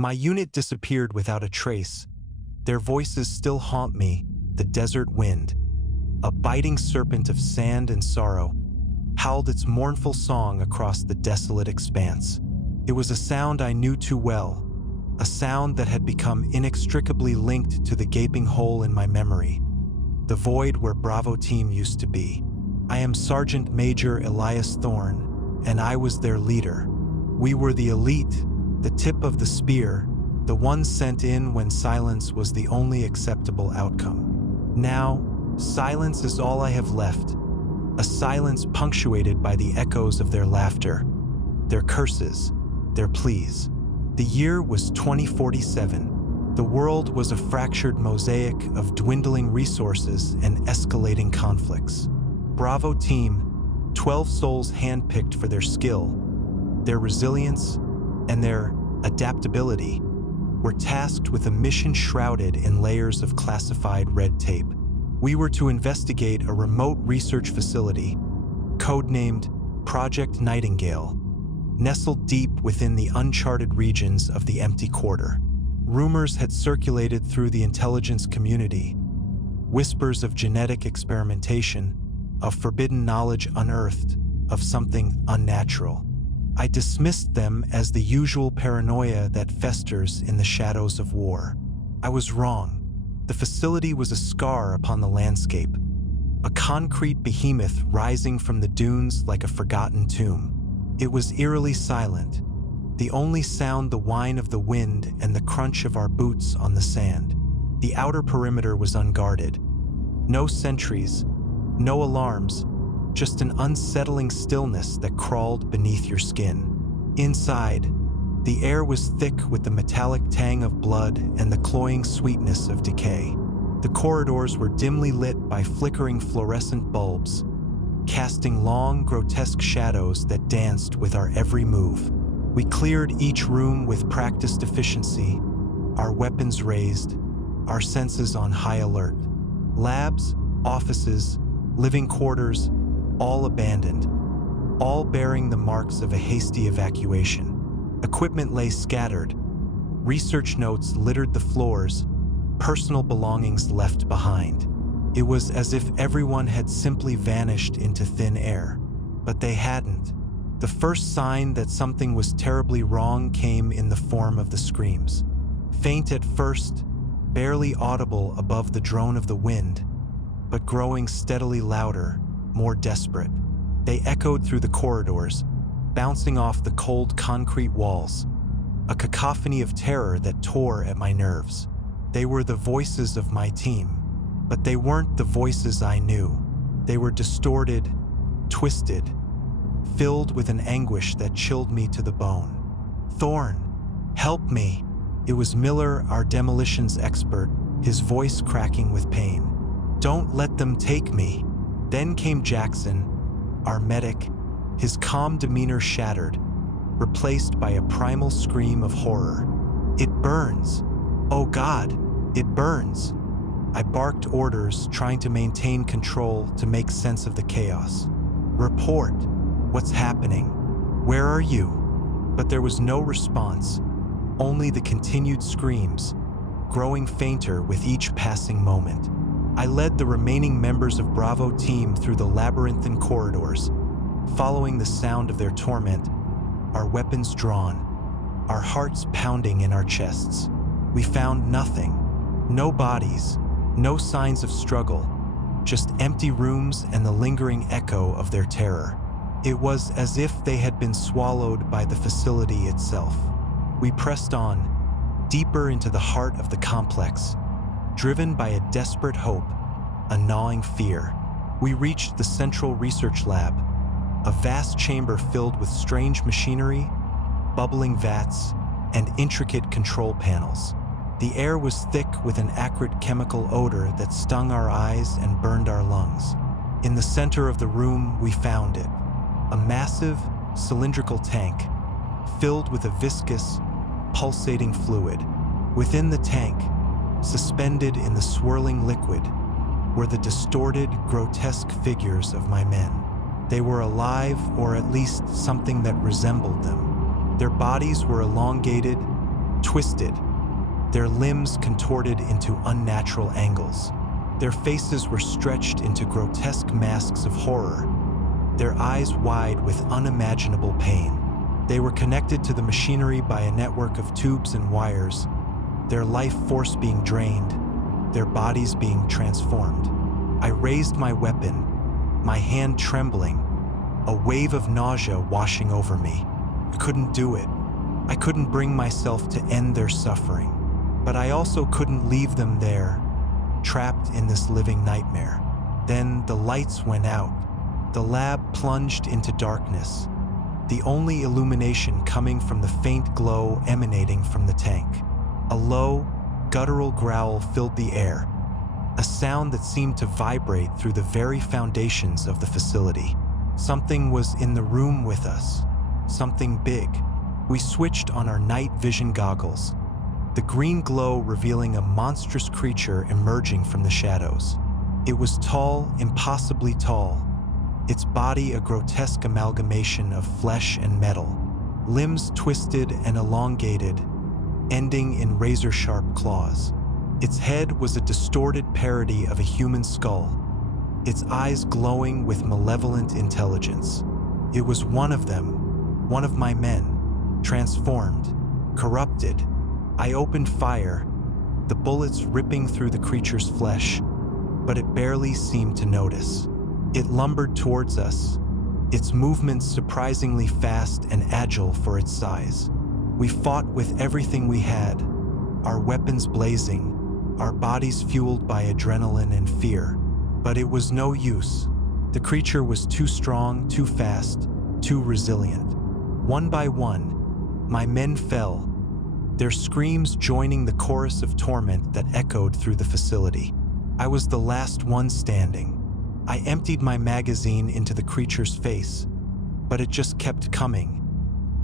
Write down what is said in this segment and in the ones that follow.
My unit disappeared without a trace. Their voices still haunt me, the desert wind, a biting serpent of sand and sorrow, howled its mournful song across the desolate expanse. It was a sound I knew too well, a sound that had become inextricably linked to the gaping hole in my memory, the void where Bravo Team used to be. I am Sergeant Major Elias Thorne, and I was their leader. We were the elite, the tip of the spear, the ones sent in when silence was the only acceptable outcome. Now, silence is all I have left, a silence punctuated by the echoes of their laughter, their curses, their pleas. The year was 2047. The world was a fractured mosaic of dwindling resources and escalating conflicts. Bravo Team, 12 souls handpicked for their skill, their resilience, and their adaptability, were tasked with a mission shrouded in layers of classified red tape. We were to investigate a remote research facility, codenamed Project Nightingale, nestled deep within the uncharted regions of the Empty Quarter. Rumors had circulated through the intelligence community, whispers of genetic experimentation, of forbidden knowledge unearthed, of something unnatural. I dismissed them as the usual paranoia that festers in the shadows of war. I was wrong. The facility was a scar upon the landscape, a concrete behemoth rising from the dunes like a forgotten tomb. It was eerily silent, the only sound the whine of the wind and the crunch of our boots on the sand. The outer perimeter was unguarded. No sentries, no alarms, just an unsettling stillness that crawled beneath your skin. Inside, the air was thick with the metallic tang of blood and the cloying sweetness of decay. The corridors were dimly lit by flickering fluorescent bulbs, casting long, grotesque shadows that danced with our every move. We cleared each room with practiced efficiency, our weapons raised, our senses on high alert. Labs, offices, living quarters, all abandoned, all bearing the marks of a hasty evacuation. Equipment lay scattered, research notes littered the floors, personal belongings left behind. It was as if everyone had simply vanished into thin air. But they hadn't. The first sign that something was terribly wrong came in the form of the screams. Faint at first, barely audible above the drone of the wind, but growing steadily louder, more desperate. They echoed through the corridors, bouncing off the cold concrete walls, a cacophony of terror that tore at my nerves. They were the voices of my team, but they weren't the voices I knew. They were distorted, twisted, filled with an anguish that chilled me to the bone. "Thorne, help me!" It was Miller, our demolitions expert, his voice cracking with pain. "Don't let them take me." Then came Jackson, our medic, his calm demeanor shattered, replaced by a primal scream of horror. "It burns! Oh God, it burns!" I barked orders, trying to maintain control to make sense of the chaos. "Report! What's happening? Where are you?" But there was no response, only the continued screams, growing fainter with each passing moment. I led the remaining members of Bravo Team through the labyrinthine corridors, following the sound of their torment, our weapons drawn, our hearts pounding in our chests. We found nothing. No bodies, no signs of struggle, just empty rooms and the lingering echo of their terror. It was as if they had been swallowed by the facility itself. We pressed on, deeper into the heart of the complex, driven by a desperate hope, a gnawing fear. We reached the central research lab, a vast chamber filled with strange machinery, bubbling vats, and intricate control panels. The air was thick with an acrid chemical odor that stung our eyes and burned our lungs. In the center of the room, we found it, a massive, cylindrical tank, filled with a viscous, pulsating fluid. Within the tank, suspended in the swirling liquid, were the distorted, grotesque figures of my men. They were alive, or at least something that resembled them. Their bodies were elongated, twisted, their limbs contorted into unnatural angles. Their faces were stretched into grotesque masks of horror, their eyes wide with unimaginable pain. They were connected to the machinery by a network of tubes and wires, their life force being drained, their bodies being transformed. I raised my weapon, my hand trembling, a wave of nausea washing over me. I couldn't do it. I couldn't bring myself to end their suffering, but I also couldn't leave them there, trapped in this living nightmare. Then the lights went out. The lab plunged into darkness, the only illumination coming from the faint glow emanating from the tank. A low, guttural growl filled the air, a sound that seemed to vibrate through the very foundations of the facility. Something was in the room with us, something big. We switched on our night vision goggles, the green glow revealing a monstrous creature emerging from the shadows. It was tall, impossibly tall, its body a grotesque amalgamation of flesh and metal, limbs twisted and elongated, ending in razor-sharp claws. Its head was a distorted parody of a human skull, its eyes glowing with malevolent intelligence. It was one of them, one of my men, transformed, corrupted. I opened fire, the bullets ripping through the creature's flesh, but it barely seemed to notice. It lumbered towards us, its movements surprisingly fast and agile for its size. We fought with everything we had, our weapons blazing, our bodies fueled by adrenaline and fear. But it was no use. The creature was too strong, too fast, too resilient. One by one, my men fell, their screams joining the chorus of torment that echoed through the facility. I was the last one standing. I emptied my magazine into the creature's face, but it just kept coming,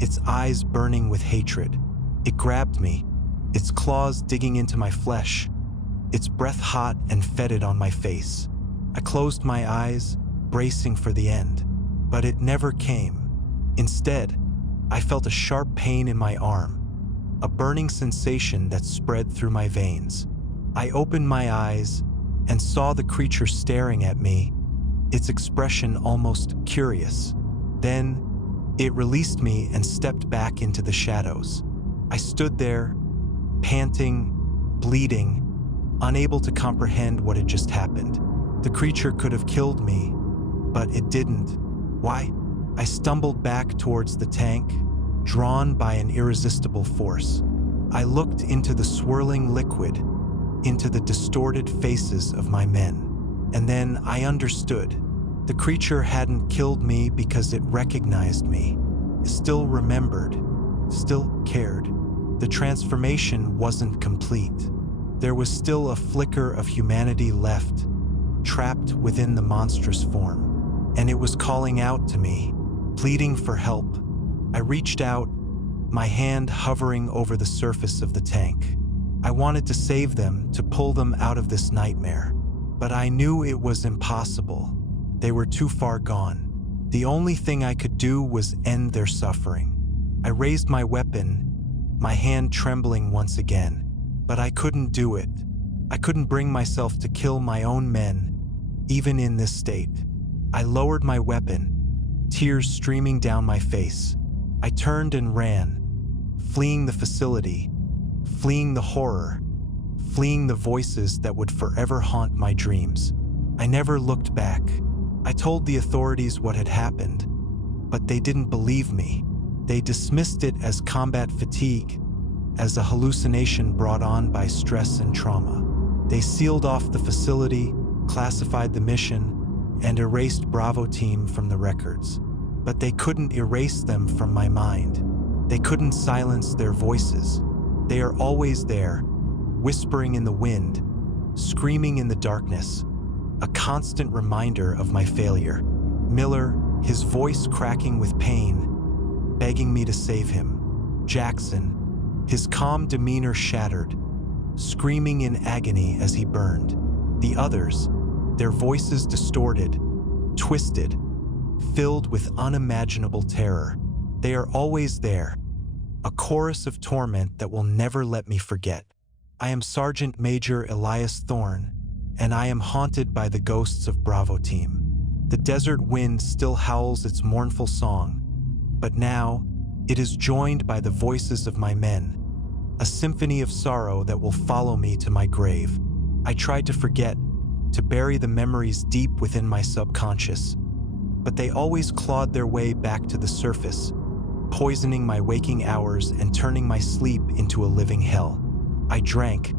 its eyes burning with hatred. It grabbed me, its claws digging into my flesh, its breath hot and fetid on my face. I closed my eyes, bracing for the end, but it never came. Instead, I felt a sharp pain in my arm, a burning sensation that spread through my veins. I opened my eyes and saw the creature staring at me, its expression almost curious. Then, it released me and stepped back into the shadows. I stood there, panting, bleeding, unable to comprehend what had just happened. The creature could have killed me, but it didn't. Why? I stumbled back towards the tank, drawn by an irresistible force. I looked into the swirling liquid, into the distorted faces of my men. And then I understood. The creature hadn't killed me because it recognized me, still remembered, still cared. The transformation wasn't complete. There was still a flicker of humanity left, trapped within the monstrous form. And it was calling out to me, pleading for help. I reached out, my hand hovering over the surface of the tank. I wanted to save them, to pull them out of this nightmare. But I knew it was impossible. They were too far gone. The only thing I could do was end their suffering. I raised my weapon, my hand trembling once again, but I couldn't do it. I couldn't bring myself to kill my own men, even in this state. I lowered my weapon, tears streaming down my face. I turned and ran, fleeing the facility, fleeing the horror, fleeing the voices that would forever haunt my dreams. I never looked back. I told the authorities what had happened, but they didn't believe me. They dismissed it as combat fatigue, as a hallucination brought on by stress and trauma. They sealed off the facility, classified the mission, and erased Bravo Team from the records. But they couldn't erase them from my mind. They couldn't silence their voices. They are always there, whispering in the wind, screaming in the darkness, a constant reminder of my failure. Miller, his voice cracking with pain, begging me to save him. Jackson, his calm demeanor shattered, screaming in agony as he burned. The others, their voices distorted, twisted, filled with unimaginable terror. They are always there, a chorus of torment that will never let me forget. I am Sergeant Major Elias Thorne, and I am haunted by the ghosts of Bravo Team. The desert wind still howls its mournful song, but now it is joined by the voices of my men, a symphony of sorrow that will follow me to my grave. I tried to forget, to bury the memories deep within my subconscious, but they always clawed their way back to the surface, poisoning my waking hours and turning my sleep into a living hell. I drank,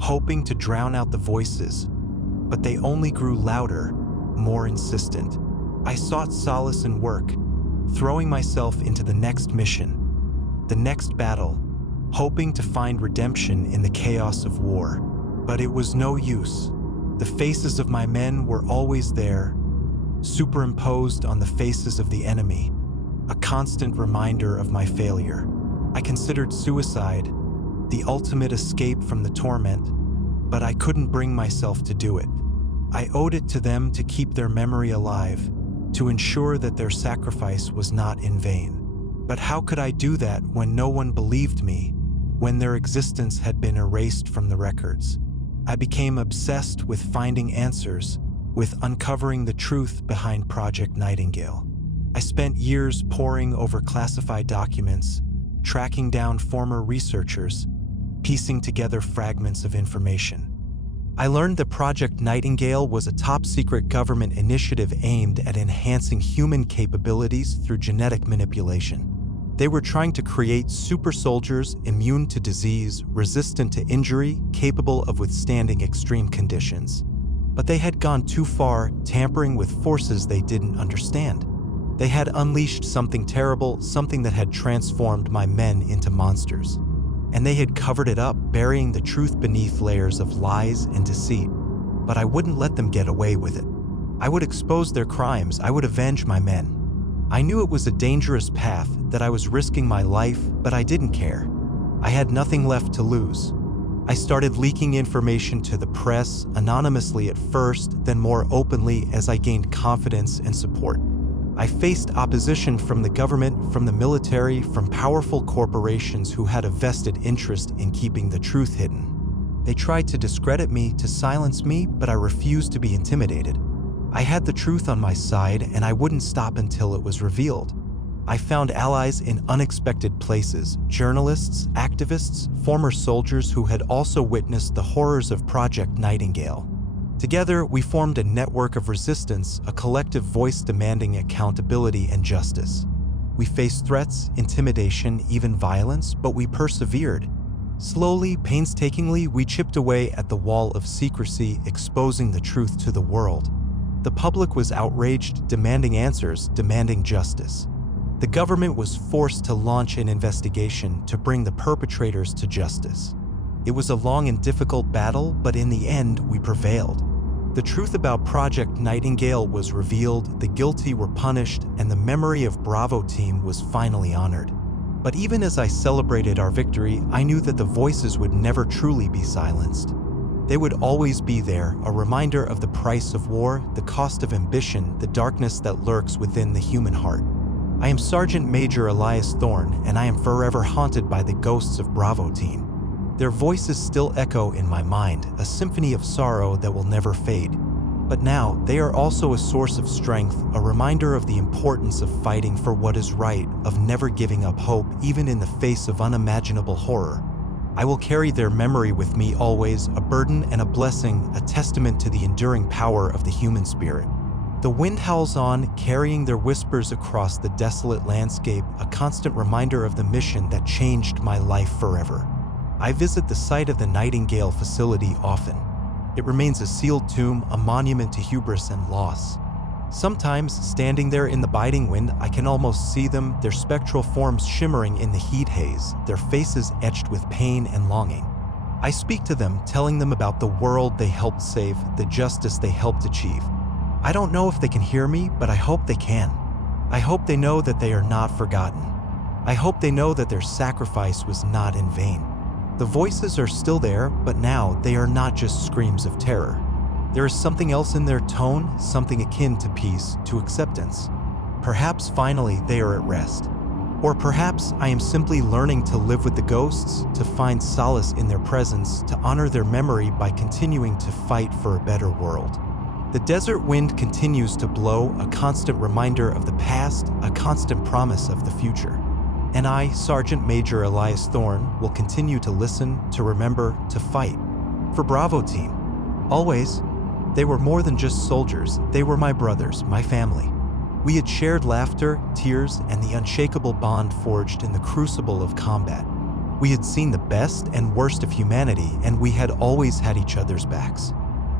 hoping to drown out the voices, but they only grew louder, more insistent. I sought solace in work, throwing myself into the next mission, the next battle, hoping to find redemption in the chaos of war. But it was no use. The faces of my men were always there, superimposed on the faces of the enemy, a constant reminder of my failure. I considered suicide the ultimate escape from the torment, but I couldn't bring myself to do it. I owed it to them to keep their memory alive, to ensure that their sacrifice was not in vain. But how could I do that when no one believed me, when their existence had been erased from the records? I became obsessed with finding answers, with uncovering the truth behind Project Nightingale. I spent years poring over classified documents, tracking down former researchers, piecing together fragments of information. I learned that Project Nightingale was a top-secret government initiative aimed at enhancing human capabilities through genetic manipulation. They were trying to create super soldiers immune to disease, resistant to injury, capable of withstanding extreme conditions. But they had gone too far, tampering with forces they didn't understand. They had unleashed something terrible, something that had transformed my men into monsters. And they had covered it up, burying the truth beneath layers of lies and deceit. But I wouldn't let them get away with it. I would expose their crimes. I would avenge my men. I knew it was a dangerous path, that I was risking my life, but I didn't care. I had nothing left to lose. I started leaking information to the press, anonymously at first, then more openly as I gained confidence and support. I faced opposition from the government, from the military, from powerful corporations who had a vested interest in keeping the truth hidden. They tried to discredit me, to silence me, but I refused to be intimidated. I had the truth on my side, and I wouldn't stop until it was revealed. I found allies in unexpected places, journalists, activists, former soldiers who had also witnessed the horrors of Project Nightingale. Together, we formed a network of resistance, a collective voice demanding accountability and justice. We faced threats, intimidation, even violence, but we persevered. Slowly, painstakingly, we chipped away at the wall of secrecy, exposing the truth to the world. The public was outraged, demanding answers, demanding justice. The government was forced to launch an investigation to bring the perpetrators to justice. It was a long and difficult battle, but in the end, we prevailed. The truth about Project Nightingale was revealed, the guilty were punished, and the memory of Bravo Team was finally honored. But even as I celebrated our victory, I knew that the voices would never truly be silenced. They would always be there, a reminder of the price of war, the cost of ambition, the darkness that lurks within the human heart. I am Sergeant Major Elias Thorne, and I am forever haunted by the ghosts of Bravo Team. Their voices still echo in my mind, a symphony of sorrow that will never fade. But now, they are also a source of strength, a reminder of the importance of fighting for what is right, of never giving up hope, even in the face of unimaginable horror. I will carry their memory with me always, a burden and a blessing, a testament to the enduring power of the human spirit. The wind howls on, carrying their whispers across the desolate landscape, a constant reminder of the mission that changed my life forever. I visit the site of the Nightingale facility often. It remains a sealed tomb, a monument to hubris and loss. Sometimes, standing there in the biting wind, I can almost see them, their spectral forms shimmering in the heat haze, their faces etched with pain and longing. I speak to them, telling them about the world they helped save, the justice they helped achieve. I don't know if they can hear me, but I hope they can. I hope they know that they are not forgotten. I hope they know that their sacrifice was not in vain. The voices are still there, but now they are not just screams of terror. There is something else in their tone, something akin to peace, to acceptance. Perhaps finally they are at rest. Or perhaps I am simply learning to live with the ghosts, to find solace in their presence, to honor their memory by continuing to fight for a better world. The desert wind continues to blow, a constant reminder of the past, a constant promise of the future. And I, Sergeant Major Elias Thorne, will continue to listen, to remember, to fight. For Bravo Team. Always. They were more than just soldiers, they were my brothers, my family. We had shared laughter, tears, and the unshakable bond forged in the crucible of combat. We had seen the best and worst of humanity, and we had always had each other's backs.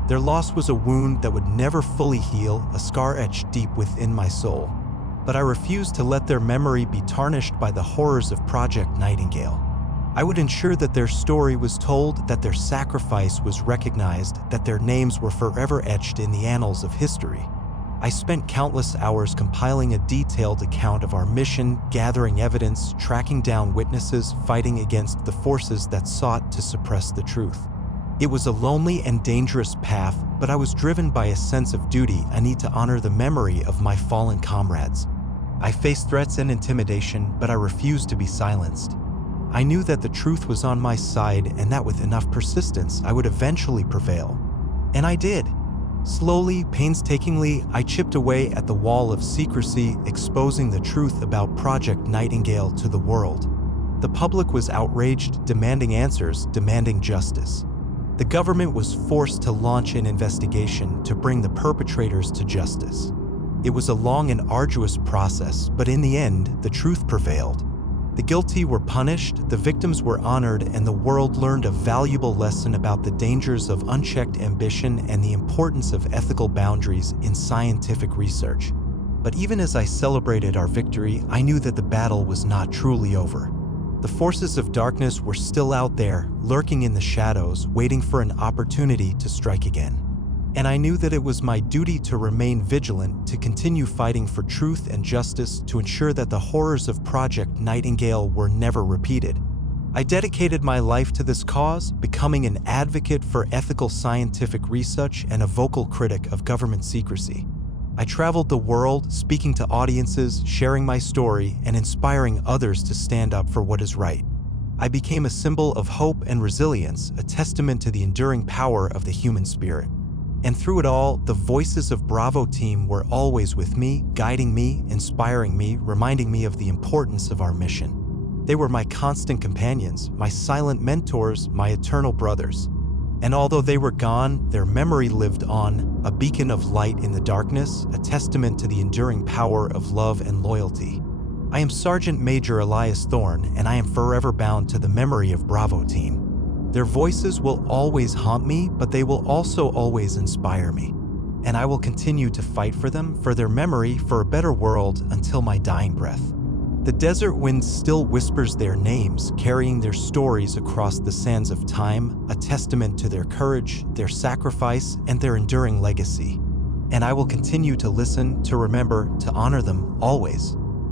Their loss was a wound that would never fully heal, a scar etched deep within my soul. But I refused to let their memory be tarnished by the horrors of Project Nightingale. I would ensure that their story was told, that their sacrifice was recognized, that their names were forever etched in the annals of history. I spent countless hours compiling a detailed account of our mission, gathering evidence, tracking down witnesses, fighting against the forces that sought to suppress the truth. It was a lonely and dangerous path, but I was driven by a sense of duty. I need to honor the memory of my fallen comrades. I faced threats and intimidation, but I refused to be silenced. I knew that the truth was on my side and that with enough persistence, I would eventually prevail. And I did. Slowly, painstakingly, I chipped away at the wall of secrecy, exposing the truth about Project Nightingale to the world. The public was outraged, demanding answers, demanding justice. The government was forced to launch an investigation to bring the perpetrators to justice. It was a long and arduous process, but in the end, the truth prevailed. The guilty were punished, the victims were honored, and the world learned a valuable lesson about the dangers of unchecked ambition and the importance of ethical boundaries in scientific research. But even as I celebrated our victory, I knew that the battle was not truly over. The forces of darkness were still out there, lurking in the shadows, waiting for an opportunity to strike again. And I knew that it was my duty to remain vigilant, to continue fighting for truth and justice, to ensure that the horrors of Project Nightingale were never repeated. I dedicated my life to this cause, becoming an advocate for ethical scientific research and a vocal critic of government secrecy. I traveled the world, speaking to audiences, sharing my story, and inspiring others to stand up for what is right. I became a symbol of hope and resilience, a testament to the enduring power of the human spirit. And through it all, the voices of Bravo Team were always with me, guiding me, inspiring me, reminding me of the importance of our mission. They were my constant companions, my silent mentors, my eternal brothers. And although they were gone, their memory lived on, a beacon of light in the darkness, a testament to the enduring power of love and loyalty. I am Sergeant Major Elias Thorne, and I am forever bound to the memory of Bravo Team. Their voices will always haunt me, but they will also always inspire me. And I will continue to fight for them, for their memory, for a better world until my dying breath. The desert wind still whispers their names, carrying their stories across the sands of time, a testament to their courage, their sacrifice, and their enduring legacy. And I will continue to listen, to remember, to honor them always.